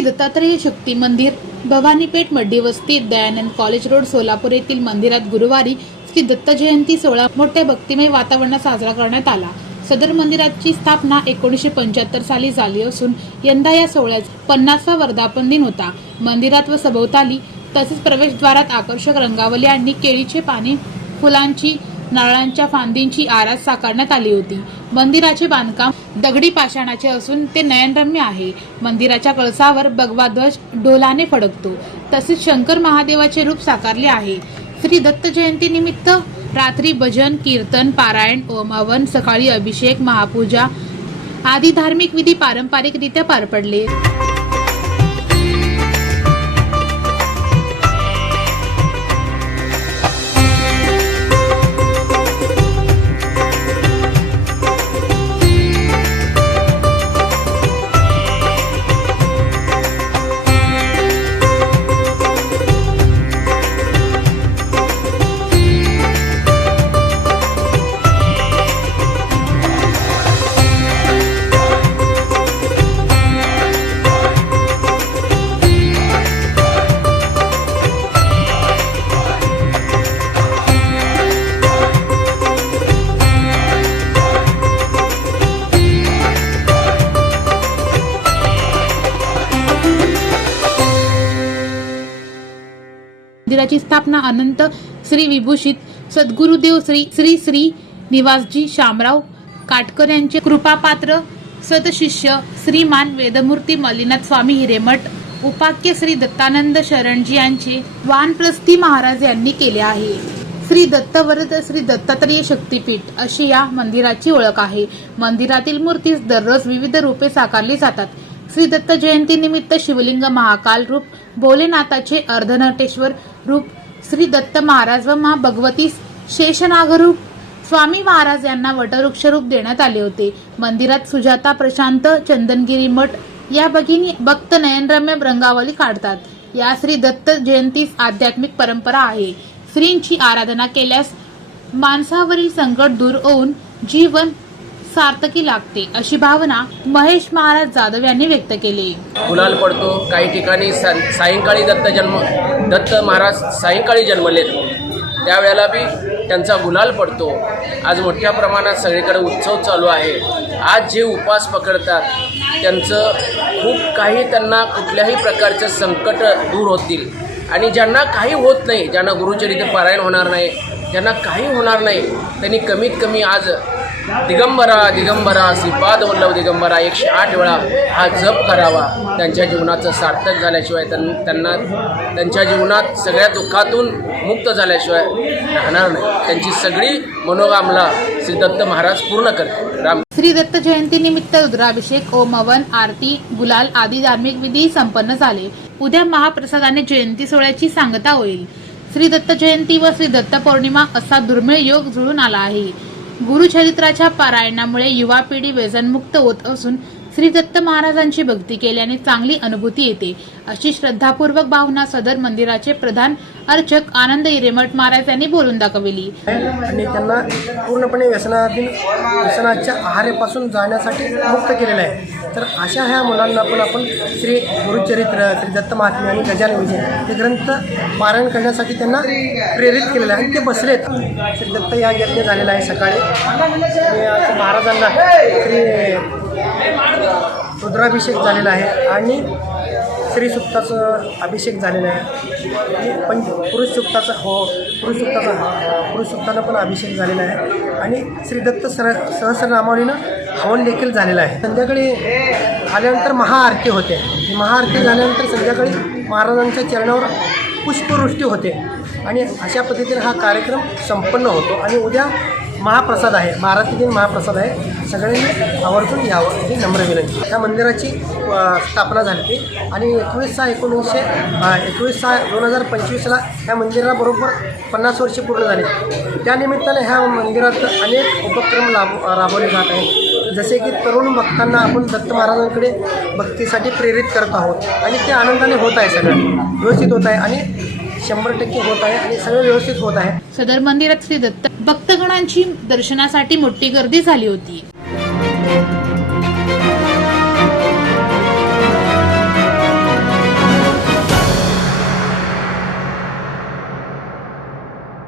श्री दत्तात्रेय शक्ती मंदिर, Bhavani Peth मध्यवस्ती, Dayanand college road, Solapur येथील मंदिरात गुरुवारी श्री दत्त जयंती सोहळा मोठ्या भक्तिमय वातावरणात साजरा करण्यात आला। सदर मंदिराची स्थापना 1975 साली झाली असून यंदा या सोहळ्याचा 50वा वर्धापन दिन होता। मंदिरात व सभोवताली तसेच प्रवेशद्वारात आकर्षक रंगावली आणि केळीचे पाने, फुलांची, नारळांच्या फांदींची आरास साकारण्यात आली होती। मंदिराचे बांधकाम दगडी पाषाणाचे असून ते नयनरम्य आहे। मंदिराच्या कळसावर भगवा ध्वज ढोलाने फडकतो। तसेच शंकर महादेवाचे रूप साकारले आहे। श्री दत्त जयंती निमित्त रात्री भजन, कीर्तन, पारायण, ओम हवन, सकाळी अभिषेक, महापूजा आदी धार्मिक विधी पारंपरिकरित्या पार पडले। मंदिराची स्थापना अनंत श्री विभूषित सद्गुरुदेव श्री श्री श्री निवासजी शामराव काटकर यांचे कृपापात्र सतशिष्य श्रीमान वेदमूर्ती मल्लीनाथ स्वामी हिरेमठ उपाख्य श्री दत्तानंद शरणजी यांचे वानप्रस्थी महाराज यांनी केले आहे। श्री दत्तवरद श्री दत्तात्रेय शक्तीपीठ अशी या मंदिराची ओळख आहे। मंदिरातील मूर्तीस दररोज विविध रूपे साकारली जातात। श्री दत्त जयंती निमित्त शिवलिंग महाकाल रूप, भोलेनाथाचे अर्धनटेश्वर रूप, श्री दत्त महाराज व मा भगवती शेषनाग रूप, स्वामी महाराज यांना वटवृक्ष रूप देण्यात आले होते। मंदिरात सुजाता, प्रशांत, चंदनगिरी मठ या भगिनी भक्त नयनरम्य रंगावली काढतात। या श्री दत्त जयंतीस आध्यात्मिक परंपरा आहे। श्रींची आराधना केल्यास माणसावरील संकट दूर होऊन जीवन सार्थकी लागते, अशी भावना महेश महाराज जाधव यांनी व्यक्त केली। गुलाल पडतो। काही ठिकाणी सायंकाळी दत्त महाराज सायंकाळी जन्मलेत, त्यावेळेला बी त्यांचा गुलाल पडतो। आज मोठ्या प्रमाणात सगळीकडे उत्सव चालू आहे। आज जे उपवास पकडतात त्यांचं खूप काही, त्यांना कुठल्याही प्रकारचे संकट दूर होतील आणि ज्यांना काही होत नाही, ज्यांना गुरुचरित्र पारायण होणार नाही, ज्यांना काही होणार नाही, त्यांनी कमीत कमी आज दिगंबरा दिगंबरा श्रीपाद वल्लभ दिगंबरा 108 वेळा हा जप करावा। त्यांच्या जीवनाचं सार्थक झाल्याशिवाय त्यांना त्यांच्या जीवनात सगळ्या दुःखातून मुक्त झाल्याशिवाय राहणार नाही। त्यांची सगळी मनोकामना श्री दत्त महाराज पूर्ण करते। राम श्री दत्त जयंती निमित्त रुद्राभिषेक, ओम हवन, आरती, गुलाल आदी धार्मिक विधी संपन्न झाले। उद्या महाप्रसादाने जयंती सोहळ्याची सांगता होईल। श्री दत्त जयंती व श्री दत्त पौर्णिमा असा दुर्मिळ योग जुळून आला आहे। गुरुचरित्राच्या पारायणामुळे युवा पिढी व्यसनमुक्त होत असून श्री दत्त महाराजांची भक्ती केल्याने चांगली अनुभूती येते, अशी श्रद्धापूर्वक भावना सदर मंदिराचे प्रधान अर्चक आनंद हिरेमठ महाराज यांनी बोलून दाखवली। आणि त्यांना पूर्णपणे व्यसनाच्या आहारापासून जाण्यासाठी मुक्त केलेलं आहे। तर अशा ह्या मुलांना पण आपण श्री गुरुचरित्र, श्री दत्त महात्म्य आणि गजानन विजय हे ग्रंथ पारायण करण्यासाठी त्यांना प्रेरित केलेलं आहे आणि ते बसलेत। श्री दत्त या यज्ञ झालेला आहे सकाळी आणि महाराजांना श्री रुद्राभिषेक झालेला आहे आणि श्री सुक्ताचं अभिषेक झालेला आहे आणि पुरुष सुक्ताचा पण अभिषेक झालेला आहे आणि श्री दत्त सहस्रनामावलीनं हवन देखील झालेलं आहे। संध्याकाळी आल्यानंतर महाआरती होते। महाआरती झाल्यानंतर संध्याकाळी महाराजांच्या चरणावर पुष्पवृष्टी होते आणि अशा पद्धतीने हा कार्यक्रम संपन्न होतो आणि उद्या महाप्रसाद आहे, 12 ते 3 महाप्रसाद आहे। सगळ्यांनी आवर्जून यावं ही नम्र विनंती। या मंदिराची स्थापना झाली आणि 21/6/2025ला ह्या मंदिराबरोबर 50 वर्षे पूर्ण झाली। त्यानिमित्ताने ह्या मंदिरात अनेक उपक्रम राबवले जात आहेत, जसे की तरुण भक्तांना आपण दत्त महाराजांकडे भक्तीसाठी प्रेरित करत आहोत आणि ते आनंदाने होत आहे। सगळं व्यवस्थित होत आहे आणि 100% होत आहे आणि सगळं व्यवस्थित होत आहे। सदर मंदिरात श्री दत्त भक्तगणांची दर्शनासाठी मोठी गर्दी झाली होती।